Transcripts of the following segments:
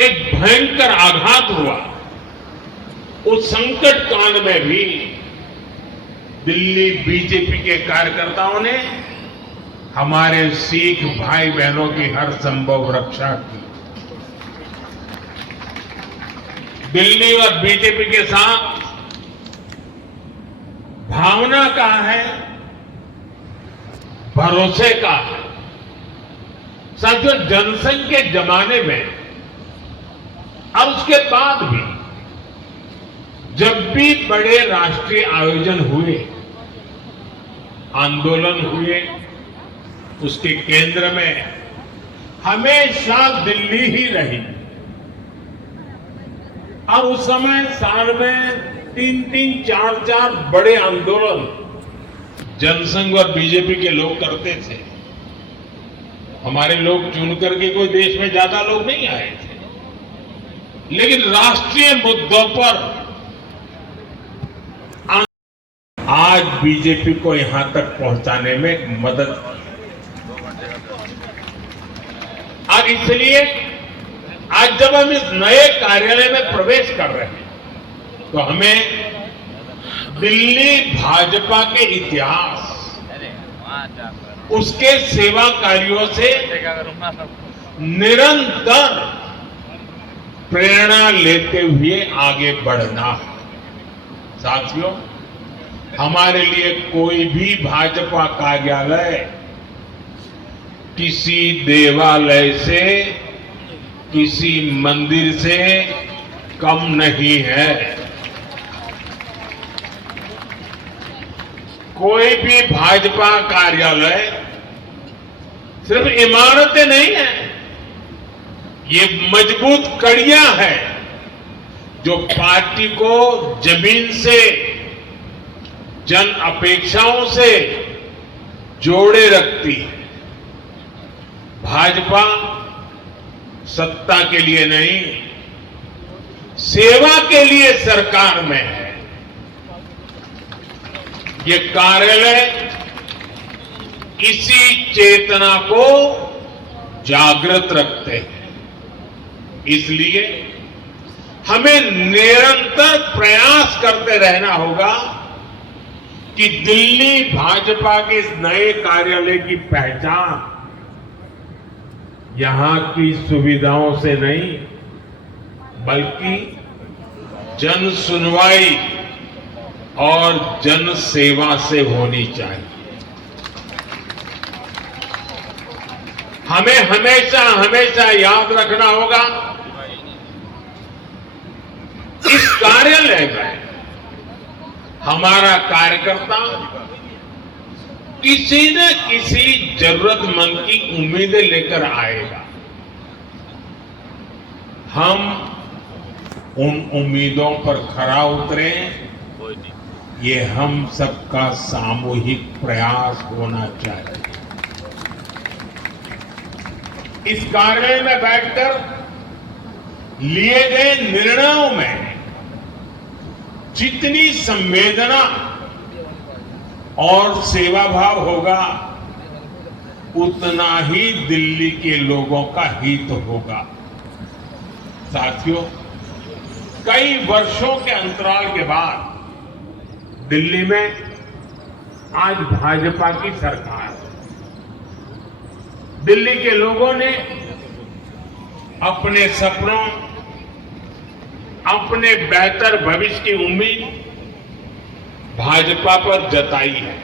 एक भयंकर आघात हुआ। उस संकट काल में भी दिल्ली बीजेपी के कार्यकर्ताओं ने हमारे सिख भाई बहनों की हर संभव रक्षा की। दिल्ली और बीजेपी के साथ भावना का है, भरोसे का है। साथियों, जनसंघ के जमाने में और उसके बाद भी जब भी बड़े राष्ट्रीय आयोजन हुए, आंदोलन हुए, उसके केंद्र में हमेशा दिल्ली ही रही। और उस समय साल में 3-3, 4-4 बड़े आंदोलन जनसंघ और बीजेपी के लोग करते थे। हमारे लोग चुन करके कोई देश में ज्यादा लोग नहीं आए थे, लेकिन राष्ट्रीय मुद्दों पर आज बीजेपी को यहां तक पहुंचाने में मदद की। और इसलिए आज जब हम इस नए कार्यालय में प्रवेश कर रहे हैं तो हमें दिल्ली भाजपा के इतिहास, उसके सेवा कार्यों से निरंतर प्रेरणा लेते हुए आगे बढ़ना है। साथियों, हमारे लिए कोई भी भाजपा कार्यालय किसी देवालय से, किसी मंदिर से कम नहीं है। कोई भी भाजपा कार्यालय सिर्फ इमारतें नहीं है, ये मजबूत कड़ियां हैं जो पार्टी को जमीन से, जन अपेक्षाओं से जोड़े रखती है। भाजपा सत्ता के लिए नहीं, सेवा के लिए सरकार में है। ये कार्यालय इसी चेतना को जागृत रखते हैं। इसलिए हमें निरंतर प्रयास करते रहना होगा कि दिल्ली भाजपा के इस नए कार्यालय की पहचान यहां की सुविधाओं से नहीं, बल्कि जन सुनवाई और जन सेवा से होनी चाहिए। हमें हमेशा हमेशा याद रखना होगा, इस कार्यालय में हमारा कार्यकर्ता किसी न किसी जरूरतमंद की उम्मीदें लेकर आएगा। हम उन उम्मीदों पर खरा उतरें, ये हम सबका सामूहिक प्रयास होना चाहिए। इस कार्यालय में बैठकर लिए गए निर्णयों में जितनी संवेदना और सेवा भाव होगा, उतना ही दिल्ली के लोगों का हित होगा। साथियों, कई वर्षों के अंतराल के बाद दिल्ली में आज भाजपा की सरकार है। दिल्ली के लोगों ने अपने सपनों, अपने बेहतर भविष्य की उम्मीद भाजपा पर जताई है।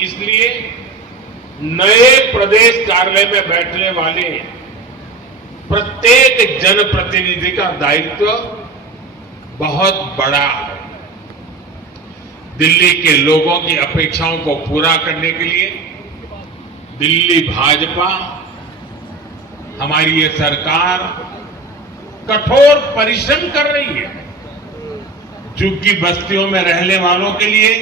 इसलिए नए प्रदेश कार्यालय में बैठने वाले प्रत्येक जनप्रतिनिधि का दायित्व बहुत बड़ा है। दिल्ली के लोगों की अपेक्षाओं को पूरा करने के लिए दिल्ली भाजपा, हमारी ये सरकार कठोर परिश्रम कर रही है। झुग्गी बस्तियों में रहने वालों के लिए